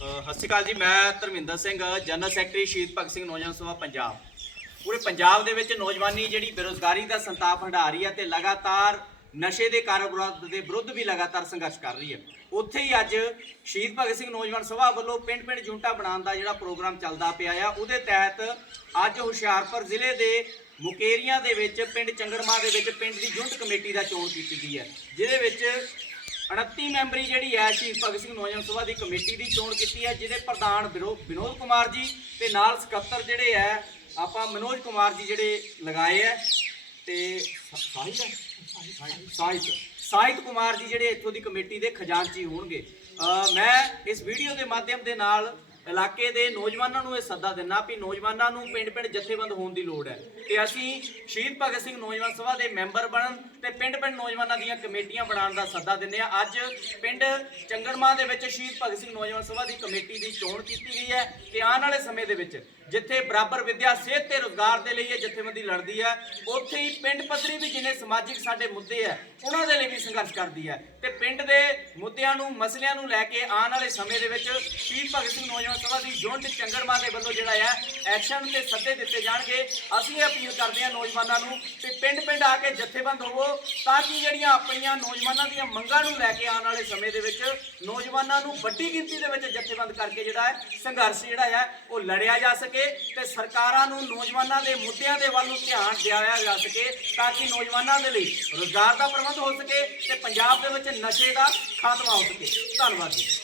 ਸਤਿ ਸ਼੍ਰੀ ਅਕਾਲ ਜੀ, ਮੈਂ ਧਰਮਿੰਦਰ ਸਿੰਘ, ਜਨਰਲ ਸੈਕਟਰੀ ਸ਼ਹੀਦ ਭਗਤ ਸਿੰਘ, ਨੌਜਵਾਨ ਸਭਾ ਪੰਜਾਬ। ਪੂਰੇ ਪੰਜਾਬ ਦੇ ਵਿੱਚ ਨੌਜਵਾਨੀ ਜਿਹੜੀ ਬੇਰੋਜ਼ਗਾਰੀ ਦਾ ਸੰਤਾਪ ਹੰਢਾ ਰਹੀ ਹੈ ਤੇ ਲਗਾਤਾਰ ਨਸ਼ੇ ਦੇ ਕਾਰੋਬਾਰ ਦੇ ਵਿਰੁੱਧ ਵੀ ਲਗਾਤਾਰ ਸੰਘਰਸ਼ ਕਰ ਰਹੀ ਹੈ। ਉੱਥੇ ਹੀ ਅੱਜ ਸ਼ਹੀਦ ਭਗਤ ਸਿੰਘ, ਨੌਜਵਾਨ ਸਭਾ ਵੱਲੋਂ ਪਿੰਡ-ਪਿੰਡ ਜੁੰਟਾ ਬਣਾਉਣ ਦਾ ਜਿਹੜਾ ਪ੍ਰੋਗਰਾਮ ਚੱਲਦਾ ਪਿਆ ਆ, ਉਹਦੇ ਤਹਿਤ ਅੱਜ ਹੁਸ਼ਿਆਰਪੁਰ ਜ਼ਿਲ੍ਹੇ ਦੇ ਮੁਕੇਰੀਆਂ ਦੇ ਵਿੱਚ ਪਿੰਡ ਚੰਗਰਮਾ ਦੇ ਵਿੱਚ ਪਿੰਡ ਦੀ ਜੁੰਟ ਕਮੇਟੀ ਦਾ ਚੋਣ ਕੀਤੀ ਗਈ ਹੈ, ਜਿਹਦੇ ਵਿੱਚ 29 ਮੈਂਬਰੀ ਜਿਹੜੀ ਹੈ, ਸ਼ਹੀਦ ਭਗਤ ਸਿੰਘ ਨੌਜਵਾਨ ਸਭਾ ਦੀ ਕਮੇਟੀ ਦੀ ਚੋਣ ਕੀਤੀ ਹੈ, ਜਿਹਦੇ ਪ੍ਰਧਾਨ ਵਿਰੋ- ਵਿਨੋਦ ਕੁਮਾਰ ਜੀ ਤੇ ਨਾਲ ਸਕੱਤਰ ਜਿਹੜੇ ਹੈ, ਆਪਾਂ ਮਨੋਜ ਕੁਮਾਰ ਜੀ ਜਿਹੜੇ ਲਗਾਏ ਹੈ, ਤੇ ਸਾਹਿਤ ਸਾਹਿਤ ਸਾਹਿਤ ਕੁਮਾਰ ਜੀ ਜਿਹੜੇ ਇੱਥੋਂ ਦੀ ਕਮੇਟੀ ਦੇ ਖਜ਼ਾਨਚੀ ਹੋਣਗੇ। ਮੈਂ ਇਸ ਵੀਡੀਓ ਦੇ ਮਾਧਿਅਮ ਦੇ ਨਾਲ ਇਲਾਕੇ ਦੇ ਨੌਜਵਾਨਾਂ ਨੂੰ ਇਹ ਸੱਦਾ ਦਿੰਨਾ ਵੀ ਨੌਜਵਾਨਾਂ ਨੂੰ ਪਿੰਡ-ਪਿੰਡ ਜਥੇਬੰਦ ਹੋਣ ਦੀ ਲੋੜ ਹੈ ਤੇ ਅਸੀਂ ਸ਼ਹੀਦ ਭਗਤ ਸਿੰਘ ਨੌਜਵਾਨ ਸਭਾ ਦੇ ਮੈਂਬਰ ਬਣਨ ਤੇ ਪਿੰਡ-ਪਿੰਡ ਨੌਜਵਾਨਾਂ ਦੀਆਂ ਕਮੇਟੀਆਂ ਬਣਾਉਣ ਦਾ ਸੱਦਾ ਦਿੰਦੇ ਆ। ਅੱਜ ਪਿੰਡ ਚੰਗੜਮਾ ਦੇ ਵਿੱਚ ਸ਼ਹੀਦ ਭਗਤ ਸਿੰਘ ਨੌਜਵਾਨ ਸਭਾ ਦੀ ਕਮੇਟੀ ਦੀ ਚੋਣ ਕੀਤੀ ਗਈ ਹੈ ਤੇ ਆਉਣ ਵਾਲੇ ਸਮੇਂ ਦੇ ਵਿੱਚ ਜਿੱਥੇ ਬਰਾਬਰ ਵਿੱਦਿਆ, ਸਿਹਤ ਤੇ ਰੋਜ਼ਗਾਰ ਦੇ ਲਈ ਇਹ ਜਥੇਬੰਦੀ ਲੜਦੀ ਹੈ, ਉੱਥੇ ਹੀ ਪਿੰਡ ਪੱਧਰੀ ਵੀ ਜਿੰਨੇ ਸਮਾਜਿਕ ਸਾਡੇ ਮੁੱਦੇ ਆ ਉਹਨਾਂ ਦੇ ਲਈ ਵੀ ਸੰਘਰਸ਼ ਕਰਦੀ ਹੈ। ਤੇ ਪਿੰਡ ਦੇ ਮੁੱਦਿਆਂ ਨੂੰ, ਮਸਲਿਆਂ ਨੂੰ ਲੈ ਕੇ ਆਉਣ ਵਾਲੇ ਸਮੇਂ ਦੇ ਵਿੱਚ ਸ਼ਹੀਦ ਭਗਤ ਸਿੰਘ ਨੌਜਵਾਨ ਸਭਾ ਦੀ ਜੁੰਟ ਚੰਗੜਮਾ ਦੇ ਵੱਲੋਂ ਜਿਹੜਾ ਹੈ ਐਕਸ਼ਨ ਤੇ ਸੱਦੇ ਦਿੱਤੇ ਜਾਣਗੇ। ਅਸੀਂ ਇਹ ਅਪੀਲ ਕਰਦੇ ਹਾਂ ਨੌਜਵਾਨਾਂ ਨੂੰ ਕਿ ਪਿੰਡ ਪਿੰਡ ਆ ਕੇ ਜਥੇਬੰਦ ਹੋਵੋ ਤਾਂ ਕਿ ਜਿਹੜੀਆਂ ਆਪਣੀਆਂ ਨੌਜਵਾਨਾਂ ਦੀਆਂ ਮੰਗਾਂ ਨੂੰ ਲੈ ਕੇ ਆਉਣ ਵਾਲੇ ਸਮੇਂ ਦੇ ਵਿੱਚ ਨੌਜਵਾਨਾਂ ਨੂੰ ਵੱਡੀ ਗਿਣਤੀ ਦੇ ਵਿੱਚ ਜਥੇਬੰਦ ਕਰਕੇ ਜਿਹੜਾ ਹੈ, ਸੰਘਰਸ਼ ਜਿਹੜਾ ਹੈ ਉਹ ਲੜਿਆ ਜਾ ਸਕੇ ਤੇ ਸਰਕਾਰਾਂ ਨੂੰ ਨੌਜਵਾਨਾਂ ਦੇ ਮੁੱਦਿਆਂ ਦੇ ਵੱਲ ਨੂੰ ਧਿਆਨ ਦਿਵਾਇਆ ਜਾ ਸਕੇ ਤਾਂ ਕਿ ਨੌਜਵਾਨਾਂ ਦੇ ਲਈ ਰੋਜ਼ਗਾਰ ਦਾ ਪ੍ਰਬੰਧ ਹੋ ਸਕੇ ਤੇ ਪੰਜਾਬ ਦੇ ਵਿੱਚ ਨਸ਼ੇ ਦਾ ਖਾਤਮਾ ਹੋ ਸਕੇ। ਧੰਨਵਾਦ ਜੀ।